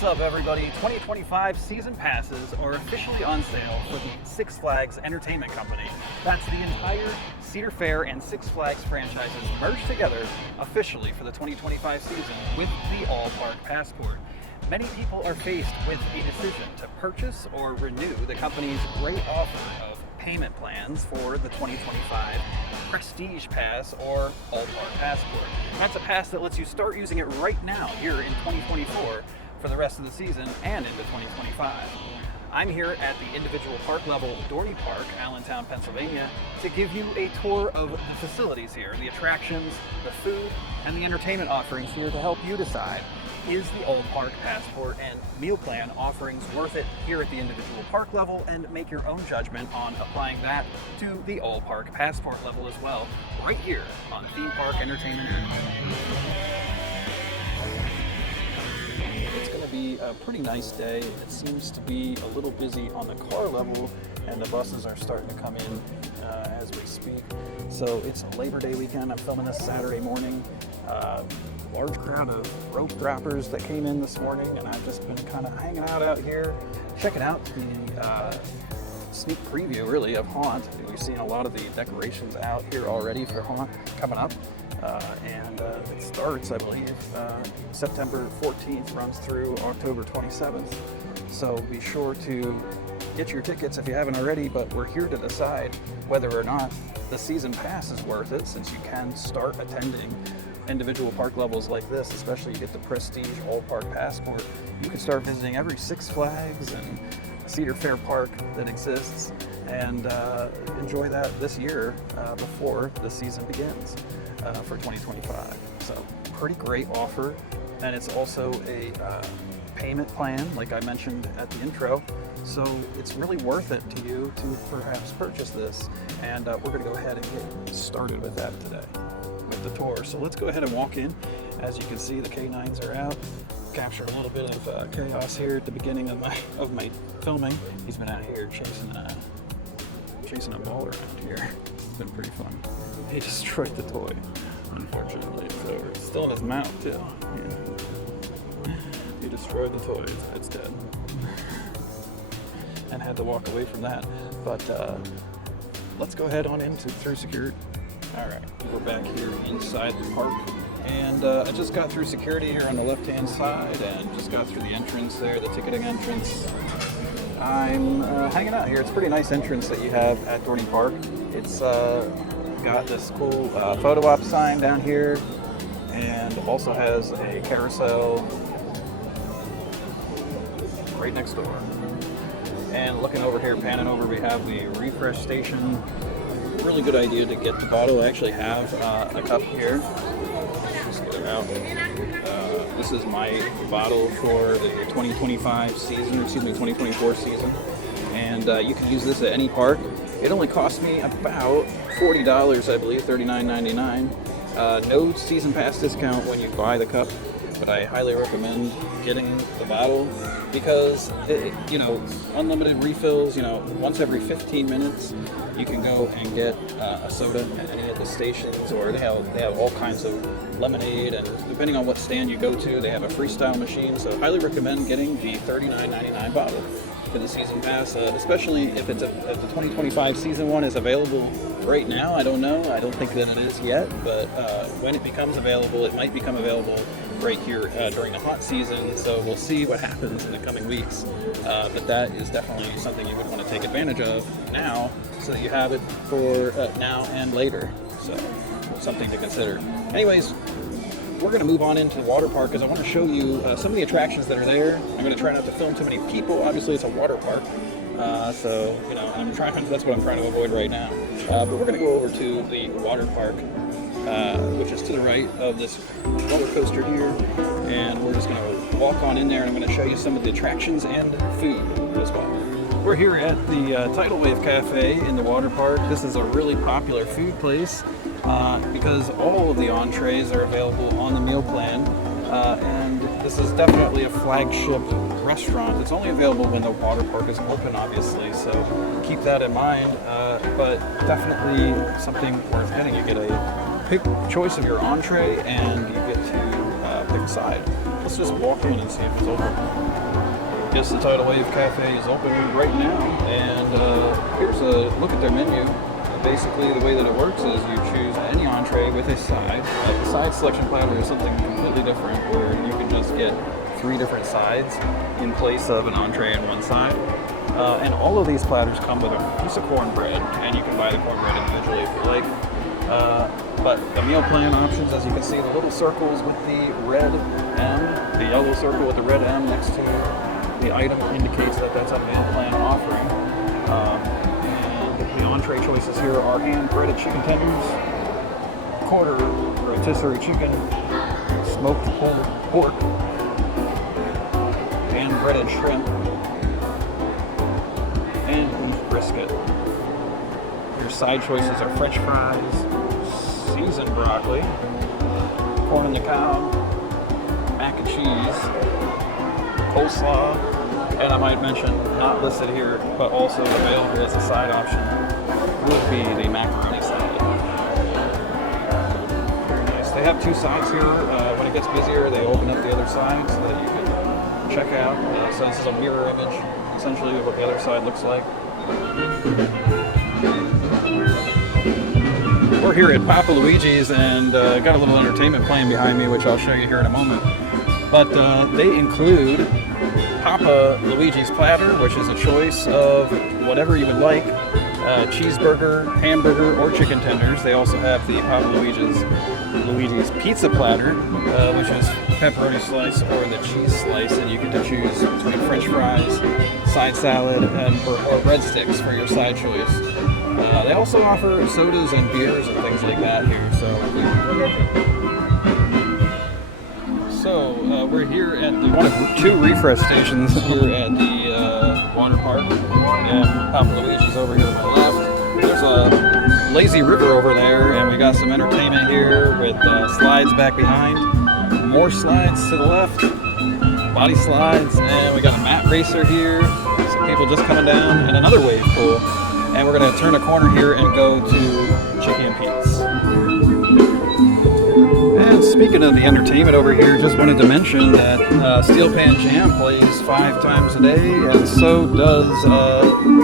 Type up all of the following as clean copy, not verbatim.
What's up, everybody? 2025 season passes are officially on sale for the Six Flags Entertainment Company. That's the entire Cedar Fair and Six Flags franchises merged together officially for the 2025 season with the All-Park Passport. Many people are faced with a decision to purchase or renew the company's great offer of payment plans for the 2025 Prestige Pass or All-Park Passport. That's a pass that lets you start using it right now here in 2024 for the rest of the season and into 2025. I'm here at the individual park level Dorney Park, Allentown, Pennsylvania, to give you a tour of the facilities here, the attractions, the food, and the entertainment offerings here to help you decide, is the All-Park Passport and meal plan offerings worth it here at the individual park level, and make your own judgment on applying that to the All-Park Passport level as well, right here on Theme Park Entertainment. It's going to be a pretty nice day. It seems to be a little busy on the car level, and the buses are starting to come in as we speak. So it's a Labor Day weekend. I'm filming this Saturday morning. Large crowd of rope droppers that came in this morning, and I've just been kind of hanging out here, checking out the sneak preview, really, of Haunt. We've seen a lot of the decorations out here already for Haunt coming up. And it starts, I believe, September 14th, runs through October 27th. So be sure to get your tickets if you haven't already, but we're here to decide whether or not the season pass is worth it, since you can start attending individual park levels like this, especially you get the Prestige All-Park Passport. You can start visiting every Six Flags and Cedar Fair park that exists, and enjoy that this year before the season begins for 2025. So pretty great offer, and it's also a payment plan, like I mentioned at the intro. So it's really worth it to you to perhaps purchase this, and we're going to go ahead and get started with that today with the tour. So let's go ahead and walk in. As you can see, the K9s are out. Capture a little bit of chaos here at the beginning of my filming. He's been out here chasing a ball around here. It's been pretty fun. He destroyed the toy, unfortunately. So it's still in his mouth too. Yeah. He destroyed the toy. It's dead. And had to walk away from that. But let's go ahead on through security. All right, we're back here inside the park, and I just got through security here on the left-hand side, and just got through the entrance there, the ticketing entrance. I'm hanging out here. It's a pretty nice entrance that you have at Dorney Park. It's got this cool photo op sign down here, and also has a carousel right next door. And looking over here, panning over, we have the refresh station. Really good idea to get the bottle. I actually have a cup here. Just get it out. This is my bottle for the 2025 season, 2024 season. And you can use this at any park. It only cost me about $40, I believe, $39.99. No season pass discount when you buy the cup, but I highly recommend getting the bottle because, unlimited refills, once every 15 minutes, you can go and get a soda at any of the stations, or they have all kinds of lemonade, and depending on what stand you go to, they have a Freestyle machine. So highly recommend getting the $39.99 bottle for the season pass, especially if if the 2025 season one is available right now. I don't know. I don't think that it is yet, but when it becomes available, it might become available right here during the hot season. So we'll see what happens in the coming weeks. But that is definitely something you would want to take advantage of now, so that you have it for now and later. So something to consider. Anyways, we're going to move on into the water park because I want to show you some of the attractions that are there. I'm going to try not to film too many people. Obviously, it's a water park, so that's what I'm trying to avoid right now. But we're going to go over to the water park, which is to the right of this roller coaster here, and we're just going to walk on in there, and I'm going to show you some of the attractions and food as well. We're here at the Tidal Wave Cafe in the water park. This is a really popular food place because all of the entrees are available on the meal plan, and this is definitely a flagship restaurant. It's only available when the water park is open, obviously, so keep that in mind, but definitely something worth getting. You get a pick choice of your entree, and you get to pick a side. let's just walk in and see if it's open. Yes, the Tidal Wave Cafe is open right now, and here's a look at their menu. Basically, the way that it works is you choose any entree with a side. The side selection platter is something completely different, where you can just get 3 different sides in place of an entree and one side. And all of these platters come with a piece of cornbread, and you can buy the cornbread individually if you like. But the meal plan options, as you can see, the little circles with the red M, the yellow circle with the red M next to the item indicates that that's a meal plan offering. And the entree choices here are hand-breaded chicken tenders, quarter rotisserie chicken, smoked pulled pork, hand-breaded shrimp, and beef brisket. Your side choices are French fries, seasoned broccoli, corn on the cob, mac and cheese, coleslaw, and I might mention, not listed here, but also available as a side option, would be the macaroni salad. Very nice. They have 2 sides here. When it gets busier, they open up the other side so that you can check out. So this is a mirror image, essentially, of what the other side looks like. We're here at Papa Luigi's, and got a little entertainment playing behind me, which I'll show you here in a moment. But they include Papa Luigi's platter, which is a choice of whatever you would like. Cheeseburger, hamburger, or chicken tenders. They also have the Papa Luigi's pizza platter, which is pepperoni slice or the cheese slice, and you get to choose between French fries, side salad, or breadsticks for your side choice. They also offer sodas and beers and things like that here. So we're here at one of 2 refresh stations here at the water park, and Papa Luigi's over here to my left. There's a lazy river over there, and we got some entertainment here with slides back behind, more slides to the left, body slides, and we got a mat racer here, some people just coming down, and another wave pool. And we're going to turn a corner here and go to Chickie and Pete's. And speaking of the entertainment over here, just wanted to mention that Steel Pan Jam plays 5 times a day, and so does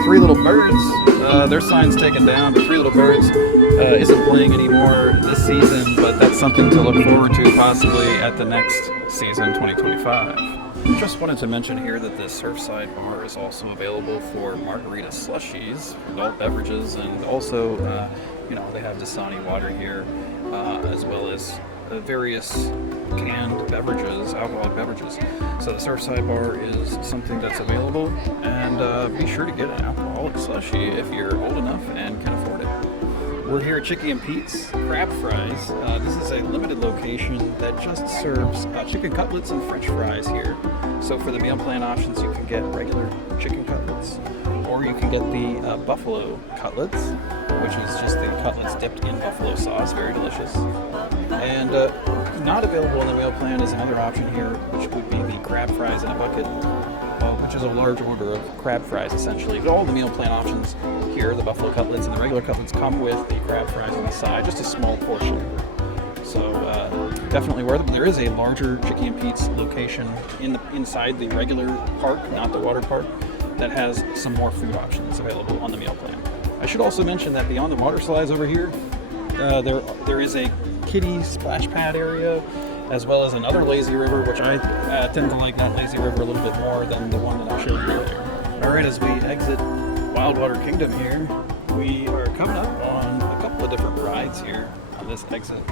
3 Little Birds. Their sign's taken down, but 3 Little Birds isn't playing anymore this season, but that's something to look forward to possibly at the next season, 2025. Just wanted to mention here that the Surfside Bar is also available for margarita slushies, adult beverages, and also, they have Dasani water here, as well as various canned beverages, alcoholic beverages. So the Surfside Bar is something that's available, and be sure to get an alcoholic slushie if you're old enough and can afford it. We're here at Chickie and Pete's Crab Fries. This is a limited location that just serves chicken cutlets and French fries here. So for the meal plan options, you can get regular chicken cutlets, or you can get the buffalo cutlets, which is just the cutlets dipped in buffalo sauce, very delicious. And not available in the meal plan is another option here, which would be the crab fries in a bucket, which is a large order of crab fries essentially. But all the meal plan options here, the buffalo cutlets and the regular cutlets, come with the crab fries on the side, just a small portion. So definitely worth it. There is a larger Chickie and Pete's location inside the regular park, not the water park, that has some more food options available on the meal plan. I should also mention that beyond the water slides over here, there is a kiddie splash pad area, as well as another lazy river, which I tend to like that lazy river a little bit more than the one that I showed you earlier. Alright, as we exit Wildwater Kingdom here, we are coming up on a couple of different rides here on this exit.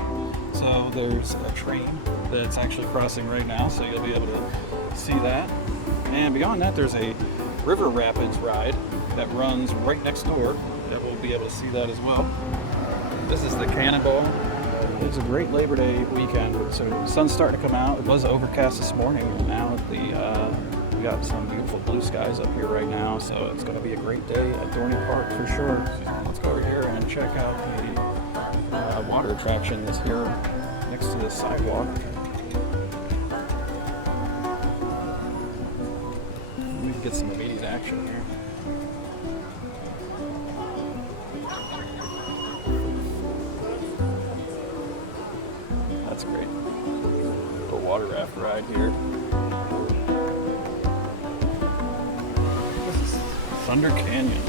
So there's a train that's actually crossing right now, so you'll be able to see that. And beyond that, there's a river rapids ride that runs right next door that we'll be able to see that as well. This is the Cannonball. It's a great Labor Day weekend, so the sun's starting to come out. It was overcast this morning, and now we got some beautiful blue skies up here right now, so it's going to be a great day at Dorney Park for sure. Let's go over here and check out the water attraction that's here next to the sidewalk. We can get some immediate action here. That's great. The water raft. raft ride here. This is Thunder Canyon.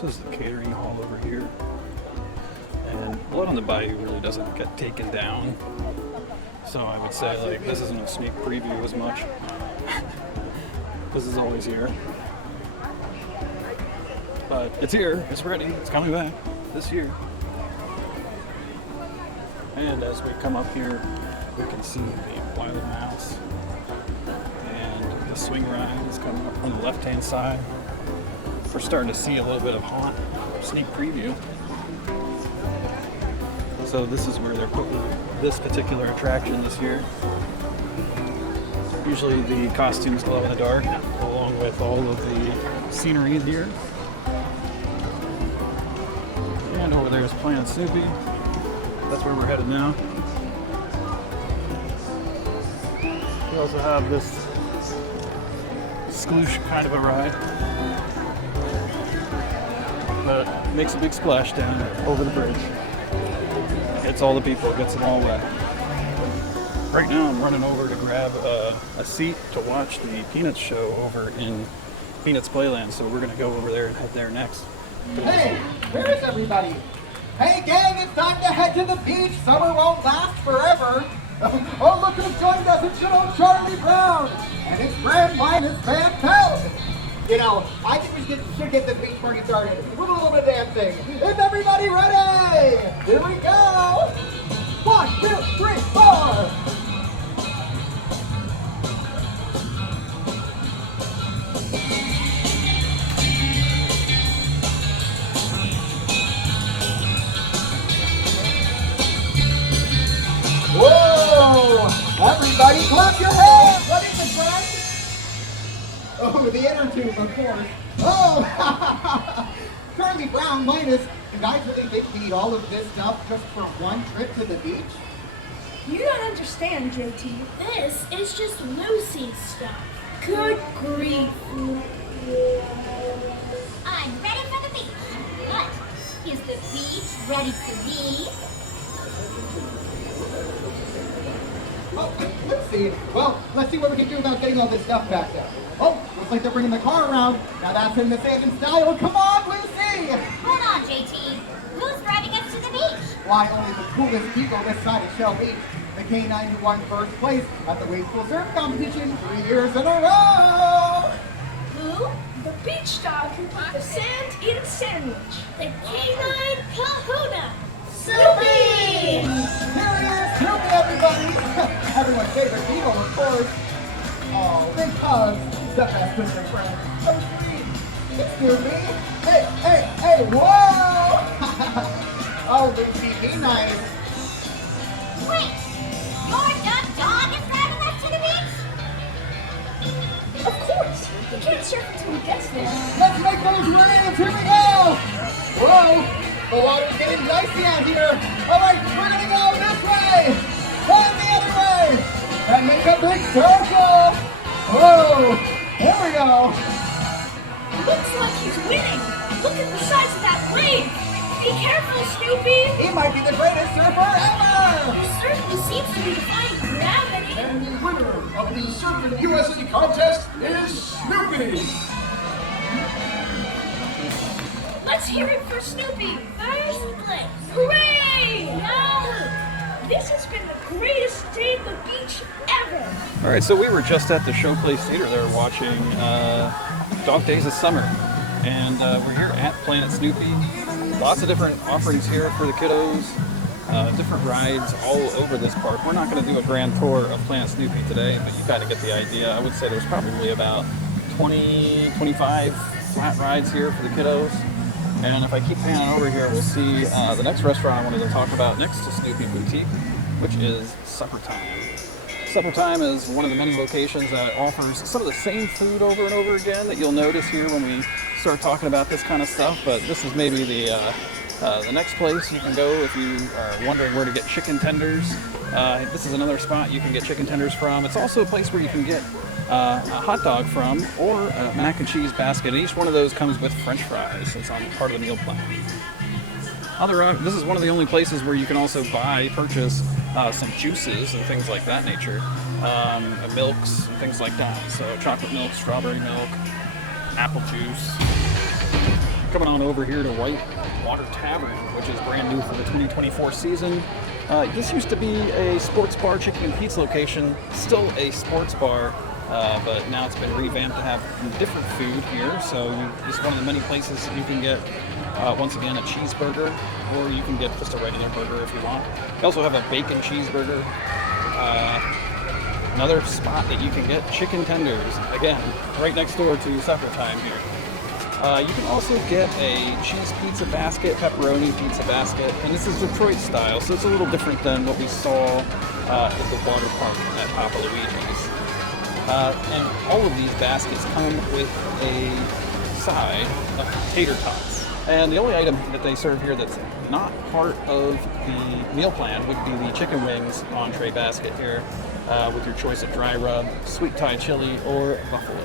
This is the catering hall over here, and blood on the Bayou really doesn't get taken down, so I would say like this isn't a sneak preview as much. This is always here, but it's here, it's ready, it's coming back this year. And as we come up here, we can see the Wild Mouse, and the swing ride is coming up on the left-hand side. We're starting to see a little bit of Haunt sneak preview. So this is where they're putting this particular attraction this year. Usually the costumes glow in the dark, along with all of the scenery in here. And over there is Planet Snoopy. That's where we're headed now. We also have this sploosh kind of a ride that makes a big splash down over the bridge. Hits all the people, gets them all wet. Right now I'm running over to grab a seat to watch the Peanuts show over in Peanuts Playland, so we're going to go over there and head there next. Hey, where is everybody? Hey gang, it's time to head to the beach. Summer won't last forever. Oh, look who's joined us. It's good old Charlie Brown. And his grand minus Van Pelt. You know, I think we should get the beach party started with a little bit of dancing. Is everybody ready? Here we go. 1, 2, 3, 4. Whoa! Everybody clap your hands! What is it, friend? Oh, the inner tube, of course. Oh! Charlie Brown minus. You guys really think we need all of this stuff just for one trip to the beach? You don't understand, JT. This is just Lucy's stuff. Good grief. I'm ready for the beach. But is the beach ready for me? Oh, let's see. Well, let's see what we can do about getting all this stuff back there. Oh, looks like they're bringing the car around. Now that's in the sand and style. Come on, Lucy! Hold on, JT. Who's driving us to the beach? Why, only the coolest people this side of Shell Beach. The K9 won first place at the Wade School Surf Competition 3 years in a row! Who? The beach dog who put the sand in a sandwich. The K9 Kahuna. Snoopy! Here he is, Snoopy, everybody! Everyone's favorite beagle, of course. Oh, because the best of their friends. So sweet. It's Snoopy. Hey, hey, hey, whoa! Oh, Lucy, be nice. Wait! Your dumb dog is driving us to the beach? Of course. He can't surf until he gets there. Let's make those rains. Here we go. Whoa. The water's getting dicey out here. All right, we're going to go this way. And the other way. And make a big circle. Whoa. Here we go. Looks like he's winning. Look at the size of that wave. Be careful, Snoopy. He might be the greatest surfer ever. He certainly seems to be defying gravity. And the winner of the Surfing USA contest is Snoopy! Let's hear it for Snoopy. First place. Hooray! Now, this has been the greatest day at the beach ever. All right, so we were just at the Showplace Theater there watching Dog Days of Summer, and we're here at Planet Snoopy. Lots of different offerings here for the kiddos, different rides all over this park. We're not going to do a grand tour of Planet Snoopy today, but you kind of get the idea. I would say there's probably about 20, 25 flat rides here for the kiddos. And if I keep panning over here, we'll see the next restaurant I wanted to talk about next to Snoopy Boutique, which is Suppertime. Suppertime is one of the many locations that offers some of the same food over and over again that you'll notice here when we start talking about this kind of stuff, but this is maybe the next place you can go if you are wondering where to get chicken tenders. This is another spot you can get chicken tenders from. It's also a place where you can get a hot dog from, or a mac and cheese basket. Each one of those comes with French fries. It's on part of the meal plan. This is one of the only places where you can also purchase some juices and things like that nature, milks and things like that. So chocolate milk, strawberry milk, apple juice. Coming on over here to Wildwater Tavern, which is brand new for the 2024 season. This used to be a sports bar, chicken and pizza location, still a sports bar, but now it's been revamped to have different food here. So this is one of the many places you can get, once again, a cheeseburger, or you can get just a regular burger if you want. They also have a bacon cheeseburger. Another spot that you can get chicken tenders, again, right next door to Suppertime here. You can also get a cheese pizza basket, pepperoni pizza basket, and this is Detroit style, so it's a little different than what we saw at the water park at Papa Luigi's. And all of these baskets come with a side of tater tots. And the only item that they serve here that's not part of the meal plan would be the chicken wings entree basket here, with your choice of dry rub, sweet Thai chili, or buffalo.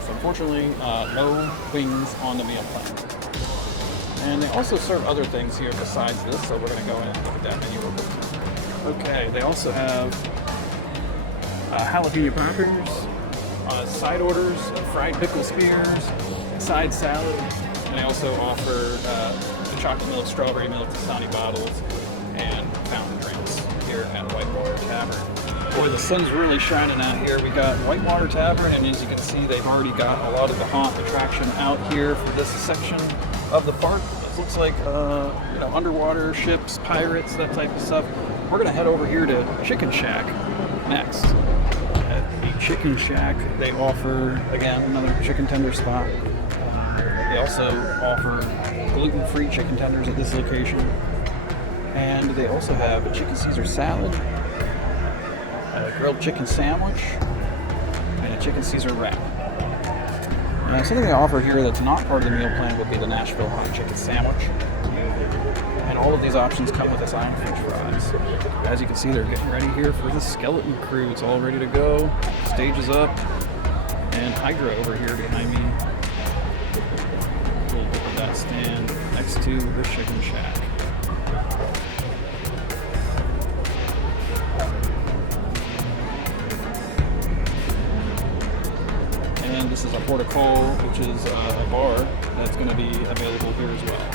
So unfortunately, no wings on the meal plan. And they also serve other things here besides this, so we're going to go in and look at that menu real quick. Okay, they also have jalapeno poppers, side orders, fried pickle spears, side salad, and they also offer the chocolate milk, strawberry milk, Dasani bottles, and fountain drinks here at Wildwater Tavern. Boy, the sun's really shining out here. We got Wildwater Tavern, and as you can see, they've already got a lot of the haunt attraction out here for this section of the park. It looks like underwater ships, pirates, that type of stuff. We're gonna head over here to Chicken Shack next. At the Chicken Shack, they offer, again, another chicken tender spot. They also offer gluten-free chicken tenders at this location. And they also have a chicken Caesar salad, a grilled chicken sandwich, and a chicken Caesar wrap. Now, something they offer here that's not part of the meal plan would be the Nashville hot chicken sandwich. And all of these options come with a side of French fries. As you can see, they're getting ready here for the skeleton crew. It's all ready to go. Stage is up. And Hydra over here behind me will open that stand next to the Chicken Shack. And this is a portico, which is a bar that's going to be available here as well.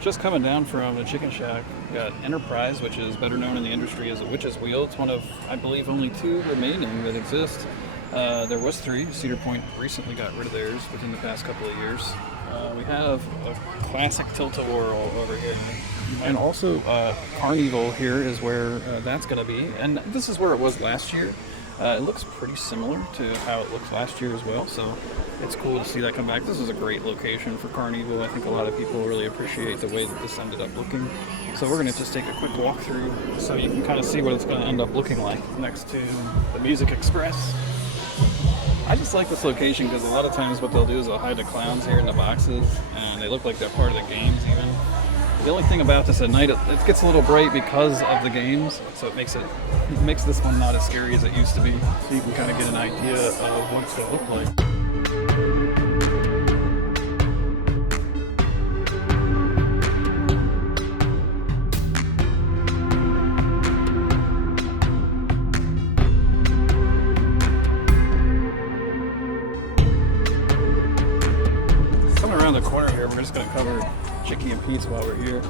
Just coming down from the Chicken Shack, we got Enterprise, which is better known in the industry as a Witch's Wheel. It's one of, I believe, only 2 remaining that exist. There was 3. Cedar Point recently got rid of theirs within the past couple of years. We have a classic Tilt-A-Whirl over here. And also CarnEVIL here is where that's going to be. And this is where it was last year. It looks pretty similar to how it looked last year as well, so it's cool to see that come back. This is a great location for CarnEVIL. I think a lot of people really appreciate the way that this ended up looking. So we're going to just take a quick walk through so you can kind of see what it's going to end up looking like next to the Music Express. I just like this location because a lot of times what they'll do is they'll hide the clowns here in the boxes, and they look like they're part of the games even. The only thing about this at night, it gets a little bright because of the games, so it makes this one not as scary as it used to be, so you can kind of get an idea of what it's going to look like. Coming around the corner here, we're just going to cover Chickie and Pete's while we're here.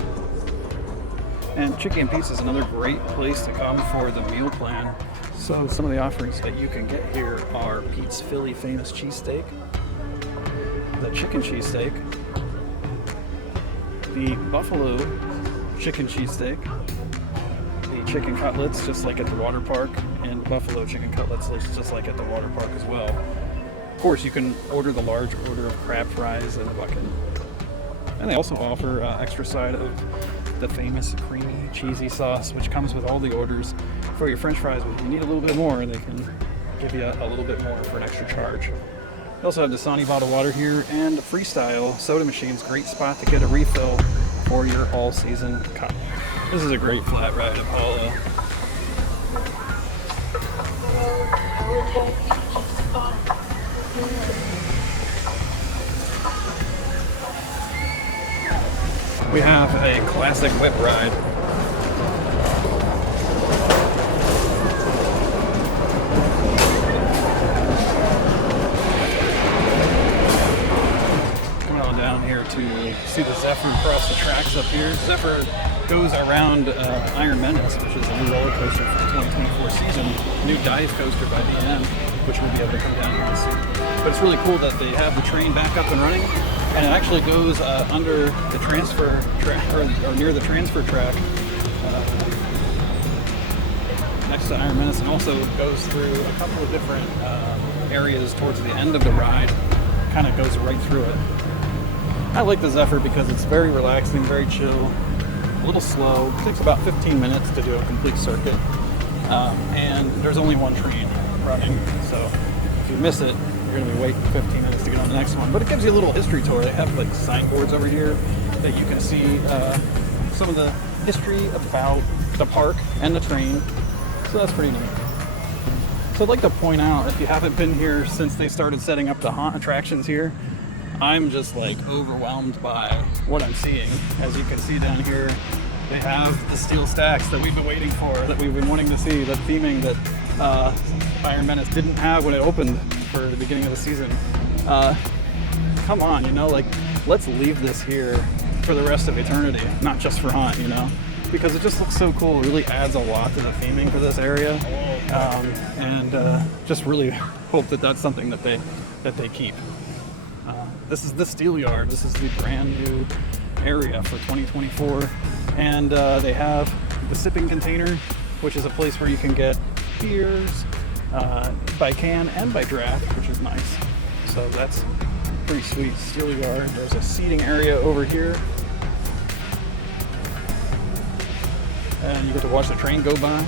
And Chickie and Pete's is another great place to come for the meal plan. So some of the offerings that you can get here are Pete's Philly Famous Cheesesteak, the Chicken Cheesesteak, the Buffalo Chicken Cheesesteak, the Chicken Cutlets just like at the water park, and Buffalo Chicken Cutlets just like at the water park as well. Of course, you can order the large order of crab fries in a bucket. And they also offer extra side of the famous creamy cheesy sauce, which comes with all the orders for your french fries. But if you need a little bit more, they can give you a little bit more for an extra charge. They also have the Dasani bottled water here and Freestyle soda machines. Great spot to get a refill for your all-season cup. This is a great flat ride Apollo. We have a classic whip ride. Coming on down here to see the Zephyr cross the tracks up here. Zephyr goes around Iron Menace, which is a new roller coaster for the 2024 season. A new dive coaster by BM, which we'll be able to come down here and see. But it's really cool that they have the train back up and running. And it actually goes under the transfer track, or near the transfer track, next to Iron Menace, and also goes through a couple of different areas towards the end of the ride. Kind of goes right through it. I like the Zephyr because it's very relaxing, very chill, a little slow. It takes about 15 minutes to do a complete circuit, and there's only one train running, so if you miss it, you're going to be waiting 15 minutes to get on the next one. But it gives you a little history tour. They have like signboards over here that you can see some of the history about the park and the train. So that's pretty neat. So I'd like to point out, if you haven't been here since they started setting up the haunt attractions here, I'm just like overwhelmed by what I'm seeing. As you can see down here, they have the steel stacks that we've been waiting for, that we've been wanting to see, the theming that Iron Menace didn't have when it opened for the beginning of the season. Come on, you know, like, let's leave this here for the rest of eternity, not just for haunt, you know, because it just looks so cool. It really adds a lot to the theming for this area, and just really hope that that's something that they keep. This is the Steel Yard. This is the brand new area for 2024, and they have the sipping container, which is a place where you can get beers by can and by draft, which is nice. So that's pretty sweet. Steel Yard. There's a seating area over here, and you get to watch the train go by.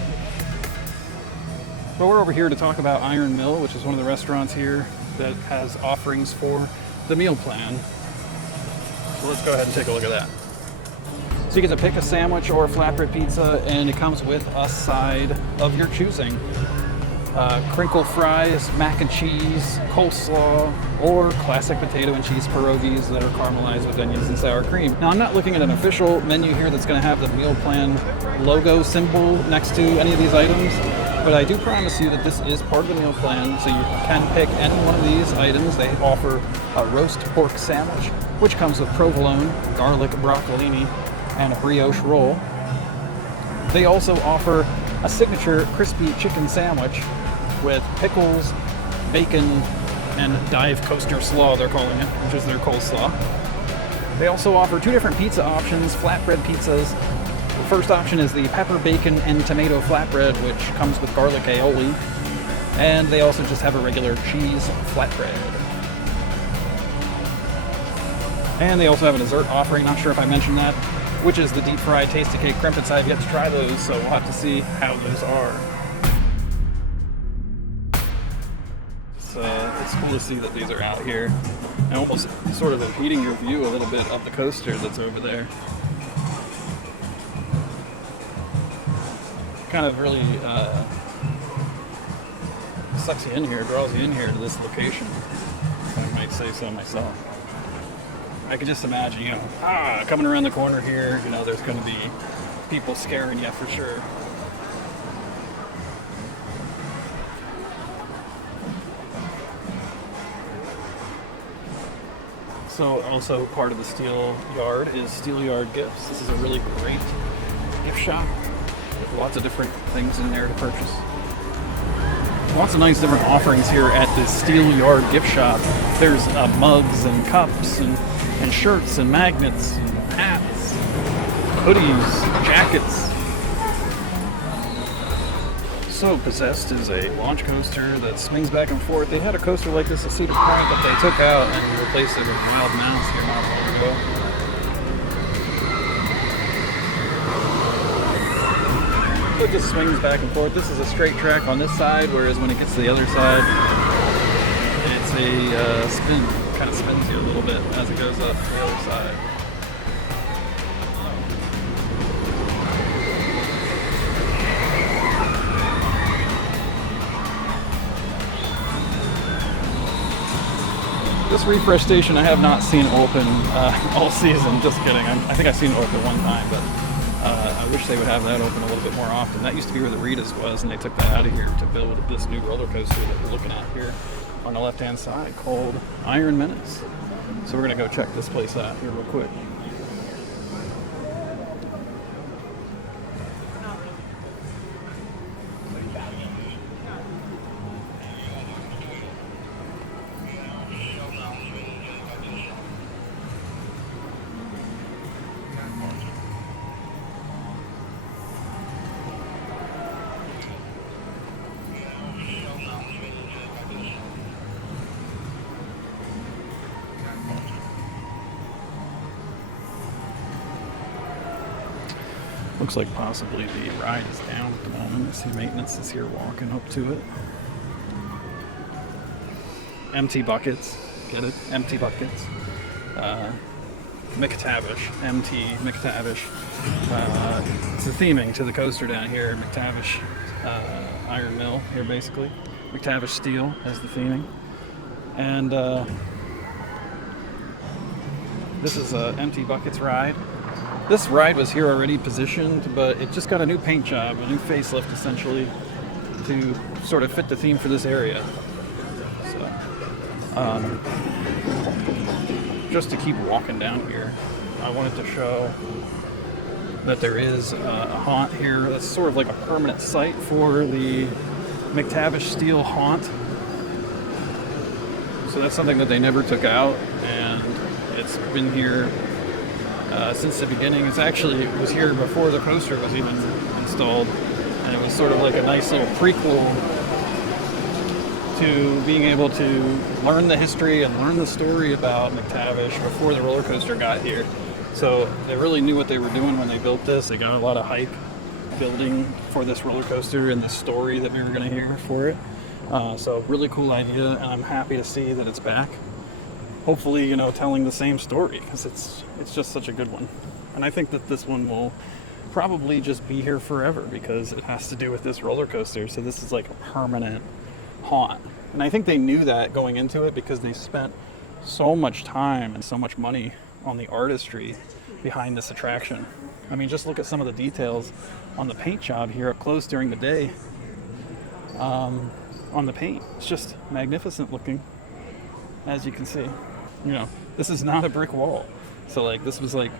But we're over here to talk about Iron Mill, which is one of the restaurants here that has offerings for the meal plan. So let's go ahead and take a look at that. So you get to pick a sandwich or a flatbread pizza, and it comes with a side of your choosing. Crinkle fries, mac and cheese, coleslaw, or classic potato and cheese pierogies that are caramelized with onions and sour cream. Now, I'm not looking at an official menu here that's going to have the meal plan logo symbol next to any of these items, but I do promise you that this is part of the meal plan, so you can pick any one of these items. They offer a roast pork sandwich, which comes with provolone, garlic broccolini, and a brioche roll. They also offer a signature crispy chicken sandwich with pickles, bacon, and dive coaster slaw, they're calling it, which is their coleslaw. They also offer two different pizza options, flatbread pizzas. The first option is the pepper, bacon, and tomato flatbread, which comes with garlic aioli. And they also just have a regular cheese flatbread. And they also have a dessert offering, not sure if I mentioned that, which is the deep fried tasty cake crumpets. I've yet to try those, so we'll have to see how those are. It's cool to see that these are out here and almost sort of impeding your view a little bit of the coaster that's over there. Kind of really sucks you in here, draws you in here to this location, if I might say so myself. I could just imagine, you know, coming around the corner here, you know, there's going to be people scaring you for sure. So also part of the Steel Yard is Steel Yard Gifts. This is a really great gift shop with lots of different things in there to purchase. Lots of nice different offerings here at the Steel Yard gift shop. There's mugs and cups and shirts and magnets and hats, hoodies, jackets. So Possessed is a launch coaster that swings back and forth. They had a coaster like this at Cedar Point that they took out and replaced it with Wild Mouse here not long ago. it just swings back and forth. This is a straight track on this side, whereas when it gets to the other side, it's a spin. Kind of spins you a little bit as it goes up the other side. This refresh station I have not seen open all season. Just kidding. I think I've seen it open one time, but I wish they would have that open a little bit more often. That used to be where the Rita's was, and they took that out of here to build this new roller coaster that we're looking at here on the left-hand side called Iron Menace. So we're gonna go check this place out here real quick. Looks like possibly the ride is down at the moment. I see maintenance is here walking up to it. Empty buckets. Get it? Empty buckets. McTavish. MT McTavish. It's the theming to the coaster down here. McTavish Iron Mill here basically. McTavish Steel as the theming. And this is a Empty Buckets ride. This ride was here already positioned, but it just got a new paint job, a new facelift essentially, to sort of fit the theme for this area. So, just to keep walking down here, I wanted to show that there is a haunt here that's sort of like a permanent site for the McTavish Steel haunt. So that's something that they never took out, and it's been here since the beginning. It was here before the coaster was even installed, and it was sort of like a nice little prequel to being able to learn the history and learn the story about McTavish before the roller coaster got here. So they really knew what they were doing when they built this. They got a lot of hype building for this roller coaster and the story that we were going to hear for it. So really cool idea, and I'm happy to see that it's back. Hopefully, telling the same story, because it's just such a good one. And I think that this one will probably just be here forever because it has to do with this roller coaster. So this is like a permanent haunt. And I think they knew that going into it because they spent so much time and so much money on the artistry behind this attraction. I mean, just look at some of the details on the paint job here up close during the day. On the paint, it's just magnificent looking, as you can see. This is not a brick wall. So like this was like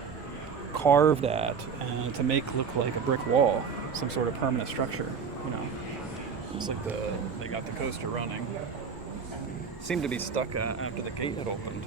carved at and to make look like a brick wall, some sort of permanent structure. It's like they got the coaster running. Seemed to be stuck after the gate had opened.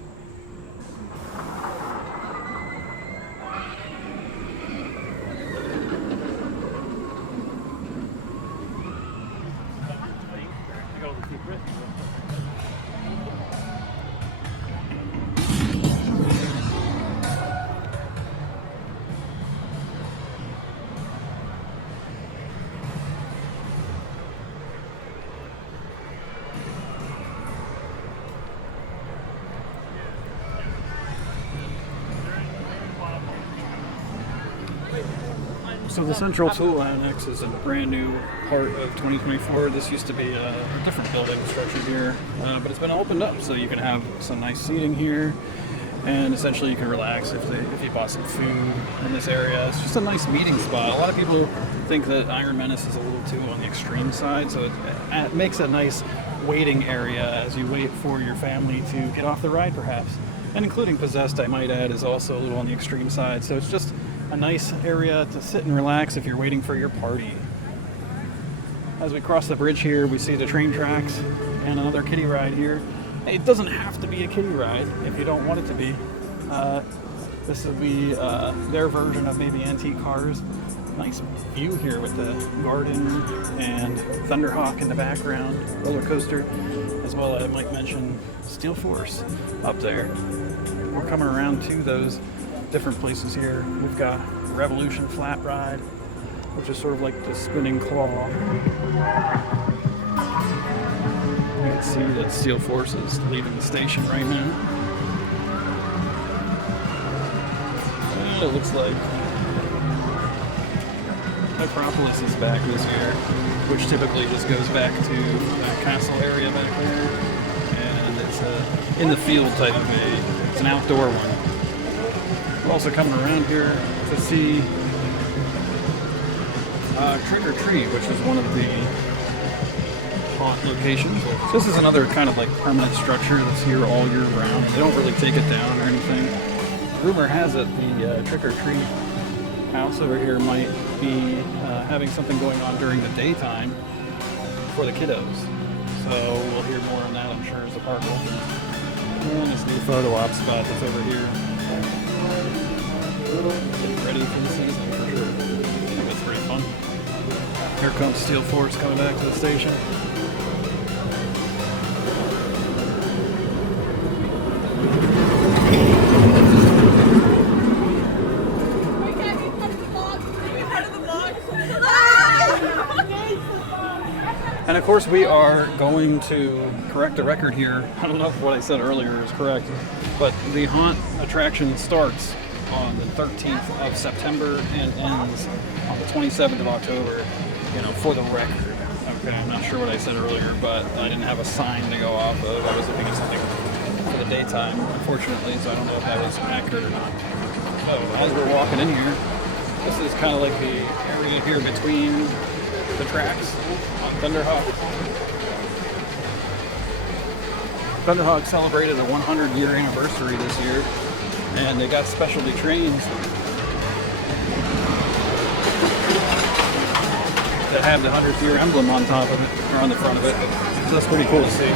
So the Central Tool Annex is a brand new part of 2024. This used to be a different building structure here, but it's been opened up so you can have some nice seating here, and essentially you can relax if you bought some food in this area. It's just a nice meeting spot. A lot of people think that Iron Menace is a little too on the extreme side, so it makes a nice waiting area as you wait for your family to get off the ride perhaps. And including Possessed, I might add, is also a little on the extreme side, so it's just a nice area to sit and relax if you're waiting for your party. As we cross the bridge here, we see the train tracks and another kiddie ride here. It doesn't have to be a kiddie ride if you don't want it to be. This will be their version of maybe antique cars. Nice view here with the garden and Thunderhawk in the background, roller coaster, as well as I might mention Steel Force up there. We're coming around to those different places here. We've got Revolution Flat Ride, which is sort of like the spinning claw. You can see that Steel Force is leaving the station right now. And it looks like Necropolis is back this year, which typically just goes back to that castle area back there. And it's in the field type of it's an outdoor one. We're also coming around here to see Trick or Treat, which is one of the haunt locations. This is another kind of like permanent structure that's here all year round. They don't really take it down or anything. Rumor has it the Trick or Treat house over here might be having something going on during the daytime for the kiddos. So we'll hear more on that, I'm sure, as the park opens. And this new photo op spot that's over here. Getting ready for the season for sure. I think that's pretty fun. Here comes Steel Force coming back to the station. And of course we are going to correct a record here. I don't know if what I said earlier is correct, but the haunt attraction starts on the 13th of September and ends on the 27th of October, for the record. Okay, I'm not sure what I said earlier, but I didn't have a sign to go off of. I was looking at something for the daytime, unfortunately, so I don't know if that was accurate or not. So as we're walking in here, this is kind of like the area here between the tracks on Thunderhawk. Thunderhawk celebrated a 100-year anniversary this year, and they got specialty trains that have the 100th year emblem on top of it, or on the front of it. So that's pretty cool to see.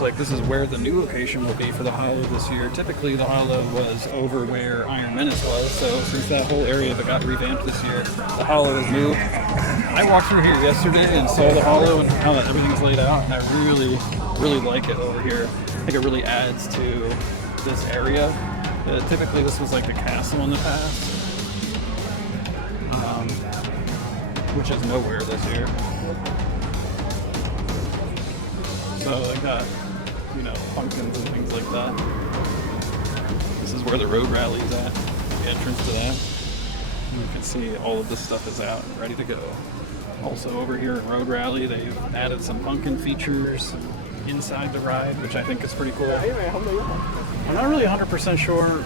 Like this is where the new location will be for the Hollow this year. Typically the Hollow was over where Iron Menace was, so since that whole area of it got revamped this year, the Hollow is new. I walked through here yesterday and saw the Hollow and how everything's laid out, and I really like it over here. I think it really adds to this area. Typically this was like the castle in the past, which is nowhere this year. So they got pumpkins and things like that. This is where the road rally is at, the entrance to that. And you can see all of this stuff is out and ready to go. Also over here in Road Rally, they've added some pumpkin features inside the ride, which I think is pretty cool. I'm not really 100% sure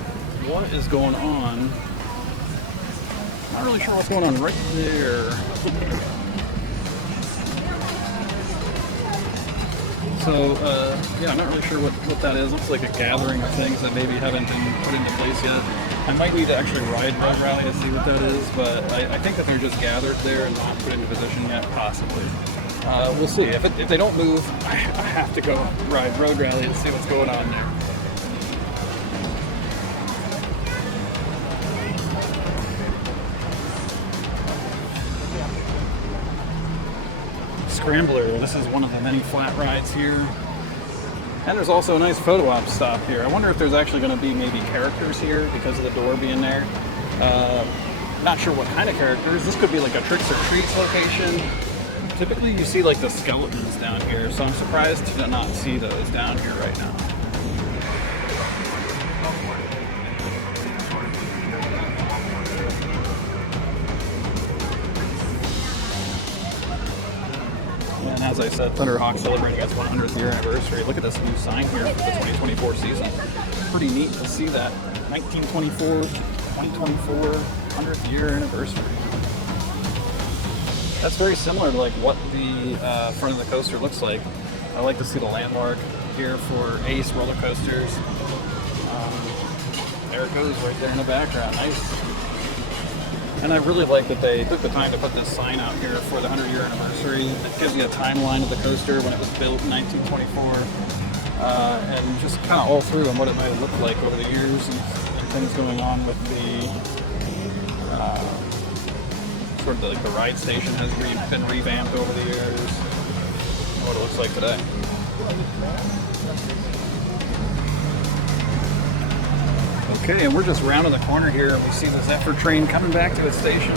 what is going on. Not really sure what's going on right there. So, yeah, I'm not really sure what that is. Looks like a gathering of things that maybe haven't been put into place yet. I might need to actually ride Road Rally to see what that is, but I think that they're just gathered there and not put into position yet, possibly. We'll see. If they don't move, I have to go ride Road Rally and see what's going on there. Scrambler, this is one of the many flat rides here. And there's also a nice photo op stop here. I wonder if there's actually going to be maybe characters here because of the door being there. Not sure what kind of characters. This could be like a Tricks or Treats location. Typically you see like the skeletons down here, so I'm surprised to not see those down here right now. as I said, Thunderhawk celebrating its 100th year anniversary. Look at this new sign here for the 2024 season. Pretty neat to see that 1924, 2024, 100th year anniversary. That's very similar to like what the front of the coaster looks like. I like to see the landmark here for Ace roller coasters. There it goes right there in the background. Nice. And I really like that they took the time to put this sign out here for the 100-year anniversary. It gives you a timeline of the coaster when it was built in 1924, and just kind of all through and what it might have looked like over the years and things going on with the sort of like the ride station has been revamped over the years. And what it looks like today. Okay, and we're just rounding the corner here and we see the Zephyr train coming back to its station.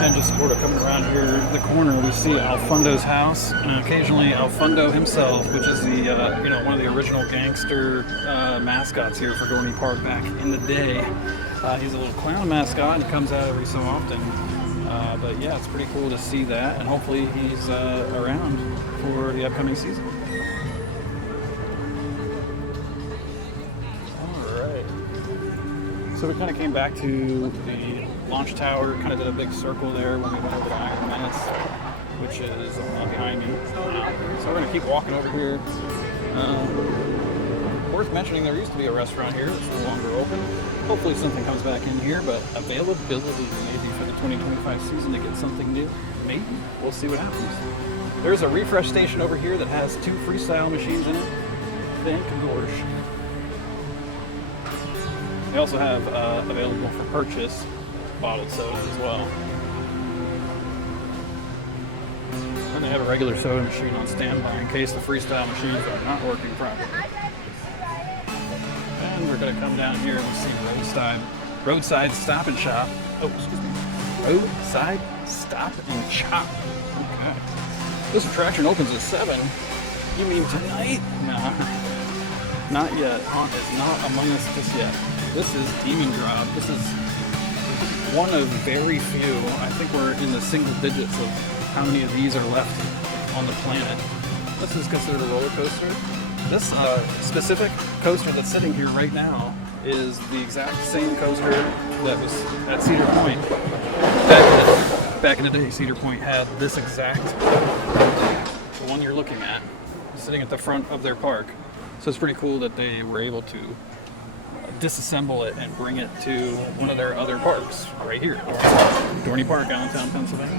And just sort of coming around here the corner, we see Alfundo's house, and occasionally Alfundo himself, which is the one of the original gangster mascots here for Dorney Park back in the day. He's a little clown mascot and comes out every so often. But yeah, it's pretty cool to see that, and hopefully he's around for the upcoming season. So we kind of came back to the launch tower, kind of did a big circle there when we went over to Iron Menace, which is behind me. So we're going to keep walking over here. Worth mentioning, there used to be a restaurant here that's no longer open. Hopefully something comes back in here, but availability maybe for the 2025 season to get something new. Maybe. We'll see what happens. There's a refresh station over here that has 2 Freestyle machines in it. Thank gorsh. They also have available for purchase bottled sodas as well. And they have a regular soda machine on standby in case the Freestyle machines are not working properly. And we're going to come down here and see Roadside Stop and Shop. Oh, excuse me. Roadside Stop and Shop. Okay. This attraction opens at 7. You mean tonight? Nah. Not yet. Haunt is not among us just yet. This is Demon Drop. This is one of very few. I think we're in the single digits of how many of these are left on the planet. This is considered a roller coaster. This specific coaster that's sitting here right now is the exact same coaster that was at Cedar Point. Back in the day, Cedar Point had this exact, the one you're looking at, sitting at the front of their park. So it's pretty cool that they were able to disassemble it and bring it to one of their other parks right here, Dorney Park, Allentown, Pennsylvania.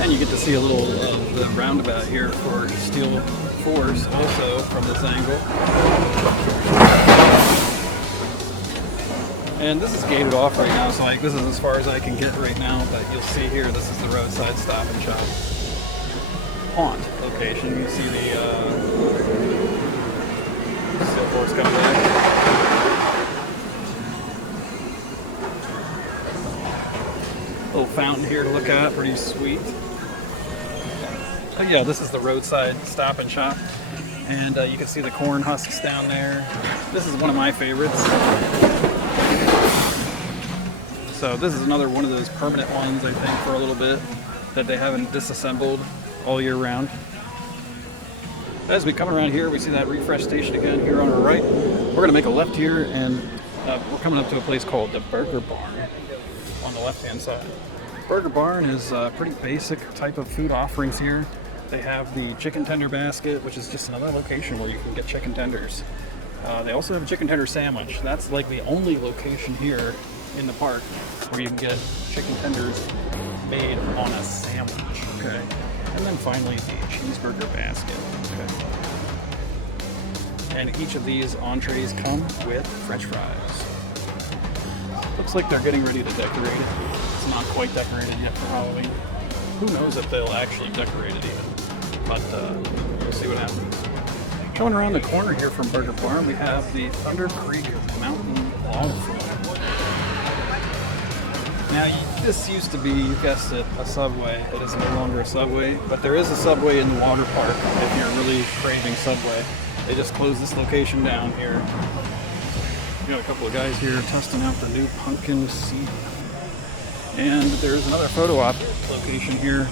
And you get to see a little of the roundabout here for Steel Force also from this angle. And this is gated off right now, so like this is as far as I can get right now, but you'll see here, this is the Roadside Stop and Shop haunt location. You see the Steel Force coming back. Little fountain here to look at, pretty sweet. But yeah, this is the Roadside Stop and Shop. And you can see the corn husks down there. This is one of my favorites. So this is another one of those permanent ones, I think, for a little bit, that they haven't disassembled all year round. As we come around here, we see that refresh station again here on our right. We're going to make a left here, and we're coming up to a place called the Burger Barn on the left-hand side. Burger Barn is a pretty basic type of food offerings here. They have the chicken tender basket, which is just another location where you can get chicken tenders. They also have a chicken tender sandwich. That's like the only location here in the park where you can get chicken tenders made on a sandwich, okay? And then finally the cheeseburger basket, okay? And each of these entrees come with French fries. Looks like they're getting ready to decorate it. It's not quite decorated yet for Halloween. Who knows if they'll actually decorate it even, but we'll see what happens. Going around the corner here from Burger Bar, we have the Thunder Creek Mountain Log Float. Now, this used to be, you guessed it, a Subway. It is no longer a Subway, but there is a Subway in the water park if you're really craving Subway. They just closed this location down here. We got a couple of guys here testing out the new pumpkin seed. And there's another photo op location here.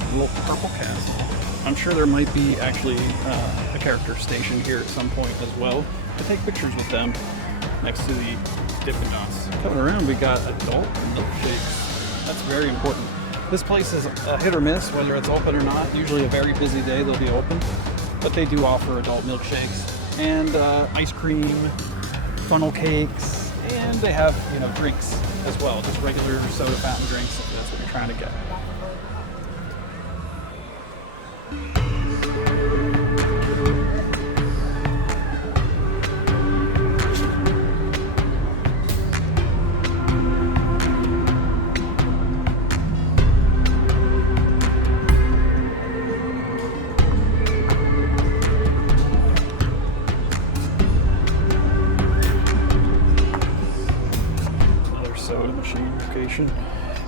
A little purple castle. I'm sure there might be actually a character station here at some point as well to take pictures with them next to the Dippin' Dots. Coming around, we got adult milkshakes. That's very important. This place is a hit or miss, whether it's open or not. Usually a very busy day they'll be open, but they do offer adult milkshakes and ice cream, funnel cakes, and they have, you know, drinks as well, just regular soda fountain drinks if that's what you're trying to get.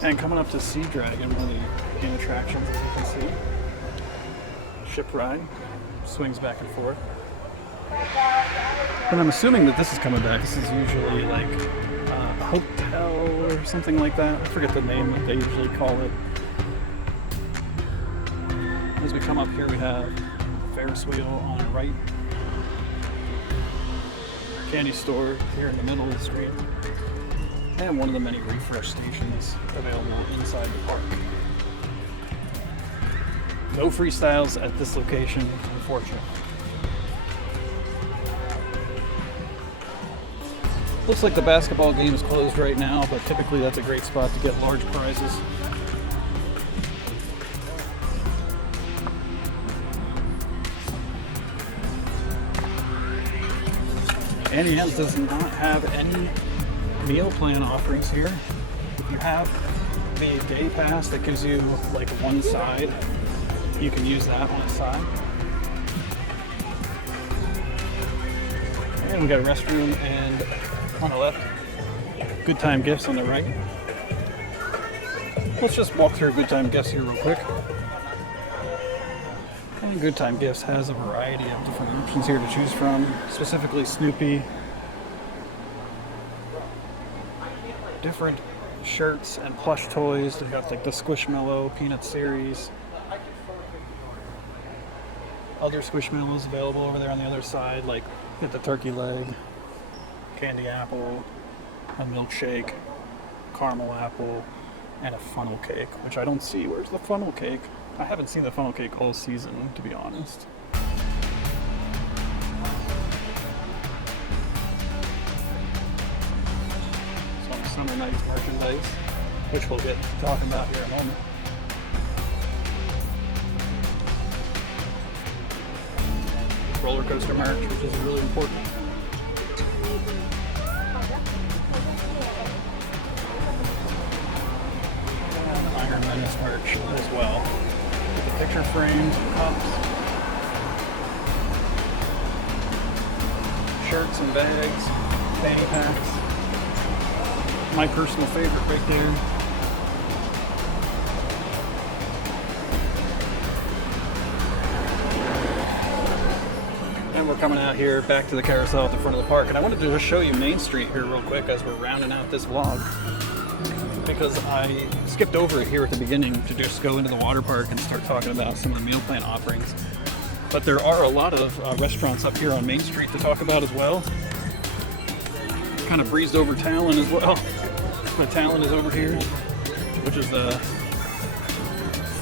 And coming up to Sea Dragon, one of the game attractions, as you can see. Ship ride, swings back and forth. And I'm assuming that this is coming back. This is usually like a hotel or something like that. I forget the name that they usually call it. As we come up here, we have Ferris wheel on the right. Candy store here in the middle of the street. And one of the many refresh stations available inside the park. No freestyles at this location, unfortunately. Looks like the basketball game is closed right now, but typically that's a great spot to get large prizes. Annie's does not have any meal plan offerings here. You have the day pass that gives you like one side. You can use that on a side. And we got a restroom and on the left, Good Time Gifts on the right. Let's just walk through Good Time Gifts here real quick. And Good Time Gifts has a variety of different options here to choose from, specifically Snoopy. Different shirts and plush toys. They got like the Squishmallow Peanut series. Other Squishmallows available over there on the other side, like get the turkey leg, candy apple, a milkshake, caramel apple, and a funnel cake, which I don't see. Where's the funnel cake? I haven't seen the funnel cake all season, to be honest. Summer Nights merchandise, which we'll get to talking about here in a moment. Roller coaster merch, which is really important. And Iron Menace merch as well. With the picture frames, cups, shirts and bags, fanny packs. My personal favorite right there. And we're coming out here back to the carousel at the front of the park. And I wanted to just show you Main Street here real quick as we're rounding out this vlog. Because I skipped over it here at the beginning to just go into the water park and start talking about some of the meal plan offerings. But there are a lot of restaurants up here on Main Street to talk about as well. Kind of breezed over Talon as well. The Talon is over here, which is the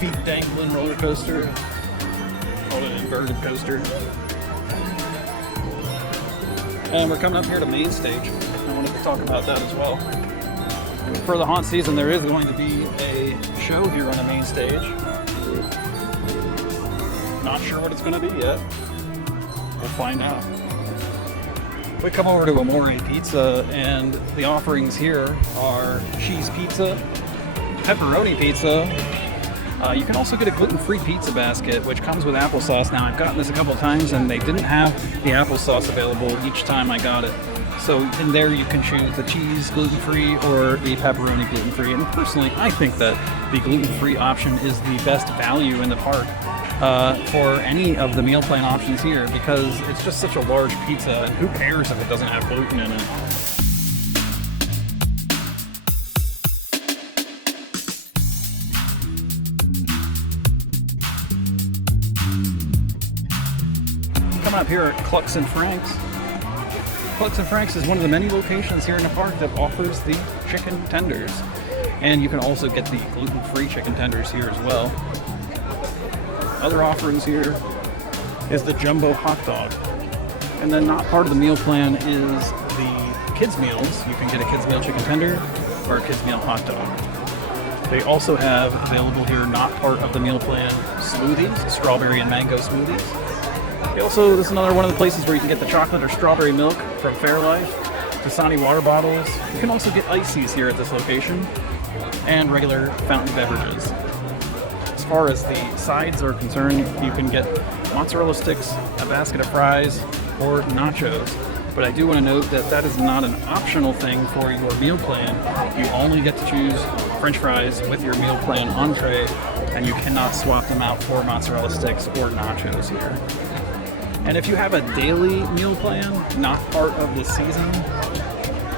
feet dangling roller coaster. Called an inverted coaster. And we're coming up here to Main Stage. I wanted to talk about that as well. For the haunt season, there is going to be a show here on the main stage. Not sure what it's going to be yet. We'll find out. We come over to Amore Pizza, and the offerings here are cheese pizza, pepperoni pizza. You can also get a gluten-free pizza basket, which comes with applesauce. Now, I've gotten this a couple times, and they didn't have the applesauce available each time I got it. So in there, you can choose the cheese gluten-free or the pepperoni gluten-free. And personally, I think that the gluten-free option is the best value in the park for any of the meal plan options here, because it's just such a large pizza, and who cares if it doesn't have gluten in it? Come up here at Clucks Franks. Clucks Franks is one of the many locations here in the park that offers the chicken tenders. And you can also get the gluten-free chicken tenders here as well. Other offerings here is the jumbo hot dog. And then not part of the meal plan is the kids meals. You can get a kids meal chicken tender or a kids meal hot dog. They also have available here, not part of the meal plan, smoothies, strawberry and mango smoothies. Also, this is another one of the places where you can get the chocolate or strawberry milk from Fairlife, Dasani water bottles. You can also get ices here at this location, and regular fountain beverages. As far as the sides are concerned, you can get mozzarella sticks, a basket of fries, or nachos. But I do want to note that that is not an optional thing for your meal plan. You only get to choose French fries with your meal plan entree, and you cannot swap them out for mozzarella sticks or nachos here. And if you have a daily meal plan, not part of the season,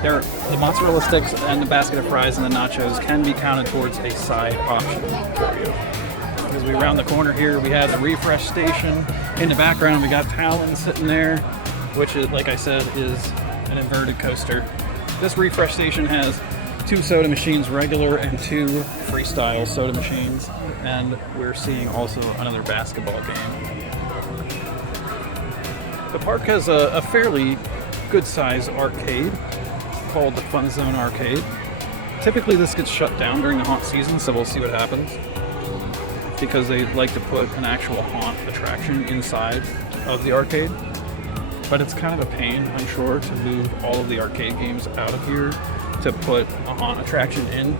the mozzarella sticks and the basket of fries and the nachos can be counted towards a side option for you. As we round the corner here, we have the refresh station. In the background, we got Talon sitting there, which is, like I said, is an inverted coaster. This refresh station has 2 soda machines, regular, and 2 freestyle soda machines. And we're seeing also another basketball game. The park has a fairly good-sized arcade called the Fun Zone Arcade. Typically this gets shut down during the haunt season, so we'll see what happens, because they like to put an actual haunt attraction inside of the arcade. But it's kind of a pain, I'm sure, to move all of the arcade games out of here to put a haunt attraction in.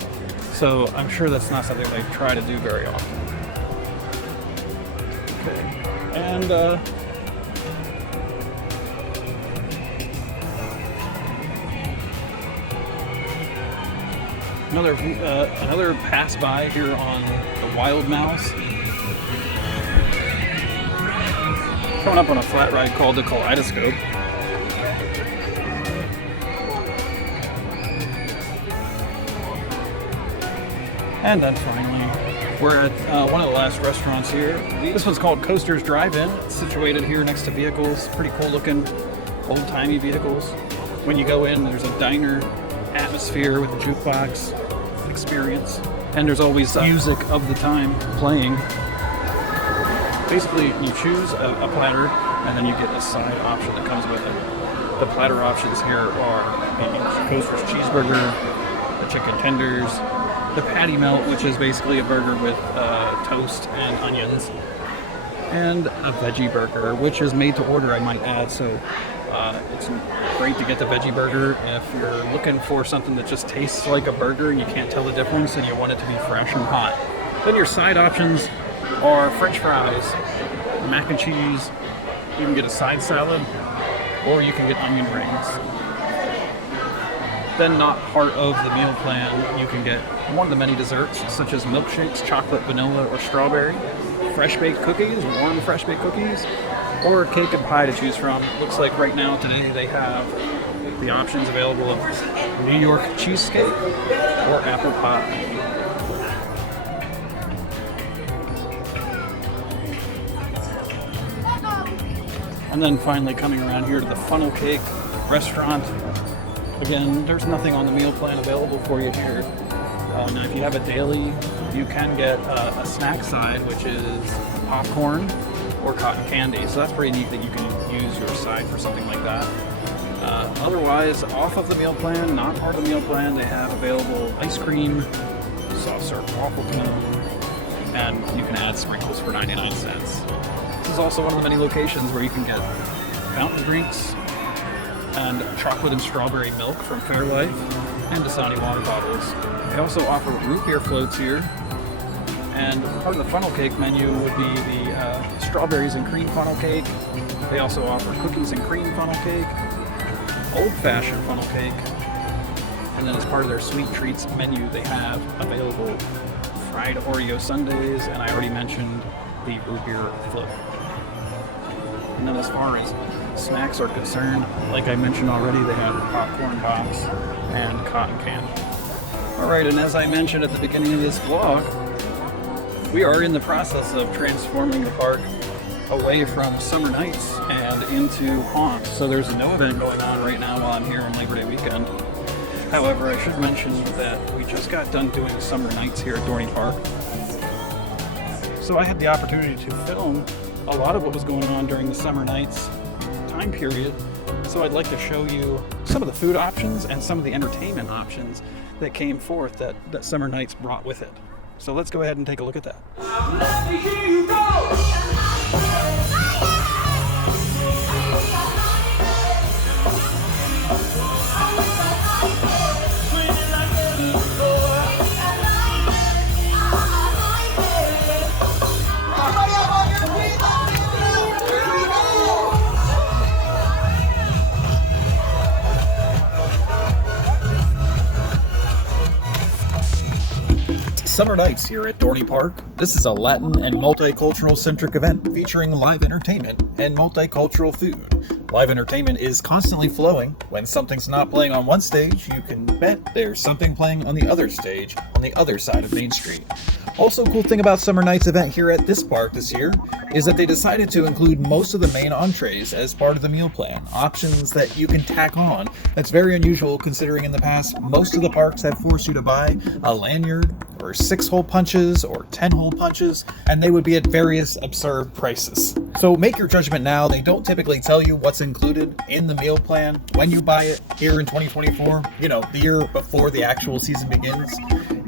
So I'm sure that's not something they try to do very often. Okay, and another pass by here on the Wild Mouse. Coming up on a flat ride called the Kaleidoscope. And then finally, we're at one of the last restaurants here. This one's called Coaster's Drive-In. It's situated here next to vehicles. Pretty cool looking, old-timey vehicles. When you go in, there's a diner atmosphere with a jukebox experience, and there's always music of the time playing. Basically, you choose a platter, and then you get a side option that comes with it. The platter options here are the Coaster's cheeseburger, the chicken tenders, the patty melt, which is basically a burger with toast and onions, and a veggie burger, which is made to order, I might add. So it's great to get the veggie burger if you're looking for something that just tastes like a burger and you can't tell the difference and you want it to be fresh and hot. Then your side options are French fries, mac and cheese. You can get a side salad, or you can get onion rings. Then, not part of the meal plan, you can get one of the many desserts, such as milkshakes, chocolate, vanilla, or strawberry, fresh baked cookies, warm fresh baked cookies, or cake and pie to choose from. Looks like right now today they have the options available of New York cheesecake or apple pie. And then finally coming around here to the Funnel Cake restaurant. Again, there's nothing on the meal plan available for you here. Now if you have a daily, you can get a snack side, which is popcorn or cotton candy. So that's pretty neat that you can use your side for something like that. Otherwise, off of the meal plan, not part of the meal plan, they have available ice cream, soft serve waffle cone, and you can add sprinkles for 99 cents. This is also one of the many locations where you can get fountain drinks and chocolate and strawberry milk from Fairlife and Dasani water bottles. They also offer root beer floats here, and part of the funnel cake menu would be the strawberries and cream funnel cake. They also offer cookies and cream funnel cake, old-fashioned funnel cake, and then as part of their sweet treats menu, they have available fried Oreo sundaes, and I already mentioned the root beer float. And then as far as snacks are concerned, like I mentioned already, they have the popcorn box and cotton candy. Alright, and as I mentioned at the beginning of this vlog, we are in the process of transforming the park away from summer nights and into haunts. So there's no event going on right now while I'm here on Labor Day weekend. However, I should mention that we just got done doing summer nights here at Dorney Park. So I had the opportunity to film a lot of what was going on during the summer nights time period. So I'd like to show you some of the food options and some of the entertainment options that came forth that summer nights brought with it. So let's go ahead and take a look at that. Let me hear you go! Summer Nights here at Dorney Park. This is a Latin and multicultural centric event featuring live entertainment and multicultural food. Live entertainment is constantly flowing. When something's not playing on one stage, you can bet there's something playing on the other stage on the other side of Main Street. Also, cool thing about Summer Nights event here at this park this year is that they decided to include most of the main entrees as part of the meal plan. Options that you can tack on. That's very unusual considering in the past, most of the parks have forced you to buy a lanyard or 6-hole punches or 10-hole punches, and they would be at various absurd prices. So make your judgment now. They don't typically tell you what's included in the meal plan when you buy it here in 2024, the year before the actual season begins.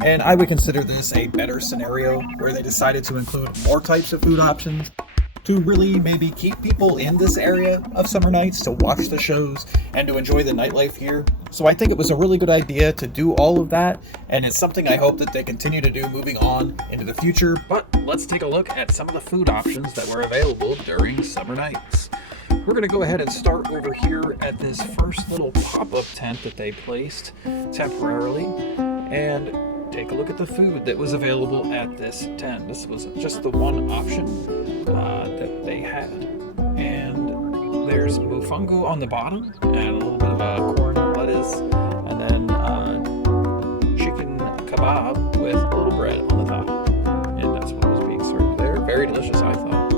And I would consider this a better scenario where they decided to include more types of food options to really maybe keep people in this area of summer nights to watch the shows and to enjoy the nightlife here. So I think it was a really good idea to do all of that, and it's something I hope that they continue to do moving on into the future. But let's take a look at some of the food options that were available during summer nights. We're going to go ahead and start over here at this first little pop-up tent that they placed temporarily and take a look at the food that was available at this tent. This was just the one option that they had. And there's mofongo on the bottom and a little bit of corn and lettuce, and then chicken kebab with a little bread on the top. And that's what was being served there. Very delicious, I thought.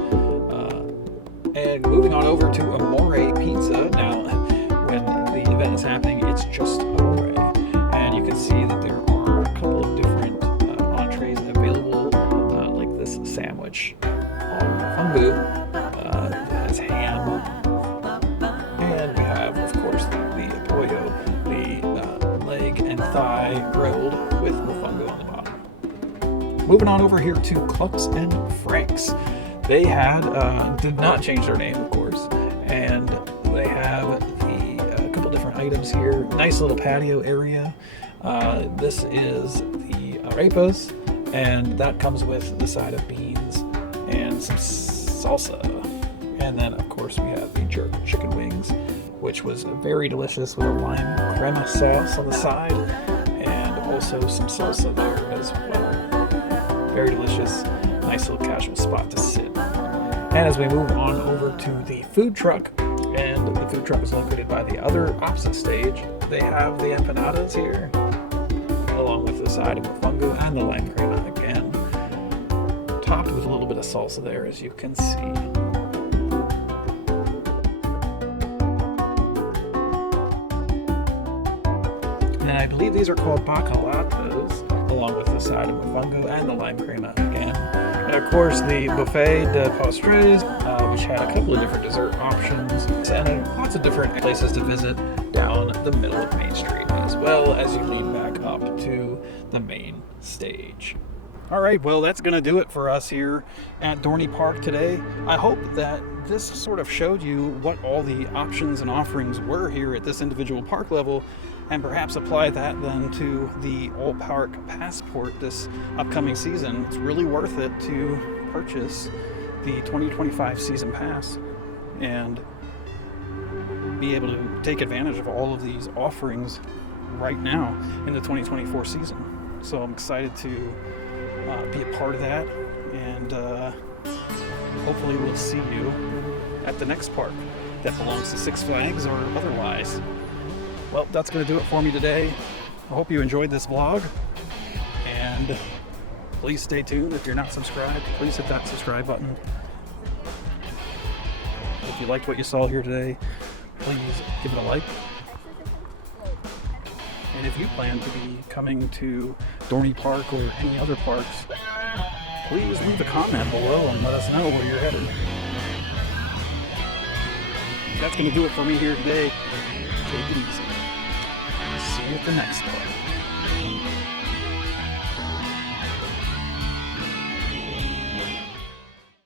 And moving on over to Amore Pizza. Now, when the event is happening, it's just Amore. And you can see that there are a couple of different entrees available, like this sandwich on fungu. It has ham. And we have, of course, the pollo, the leg and thigh grilled with mofongo on the bottom. Moving on over here to Clucks and Franks. They did not change their name, of course, and they have a couple different items here. Nice little patio area. This is the arepas, and that comes with the side of beans and some salsa. And then, of course, we have the jerk chicken wings, which was very delicious with a lime crema sauce on the side, and also some salsa there as well. Very delicious. Nice little casual spot to sit. And as we move on over to the food truck, and the food truck is located by the other opposite stage, they have the empanadas here, along with the side of mofongo and the lime crema again, topped with a little bit of salsa there, as you can see. And I believe these are called bacalatos, along with the side of mofongo and the lime crema again. And of course the buffet de postres, which had a couple of different dessert options and lots of different places to visit down the middle of Main Street, as well as you lead back up to the main stage. All right, well, that's going to do it for us here at Dorney Park today. I hope that this sort of showed you what all the options and offerings were here at this individual park level, and perhaps apply that then to the All Park Passport this upcoming season. It's really worth it to purchase the 2025 season pass and be able to take advantage of all of these offerings right now in the 2024 season. So I'm excited to be a part of that, and hopefully we'll see you at the next park that belongs to Six Flags or otherwise. Well, that's going to do it for me today. I hope you enjoyed this vlog, and please stay tuned. If you're not subscribed, please hit that subscribe button. If you liked what you saw here today, please give it a like. And if you plan to be coming to Dorney Park or any other parks, please leave a comment below and let us know where you're headed. That's going to do it for me here today. Take it easy. See you at the next one.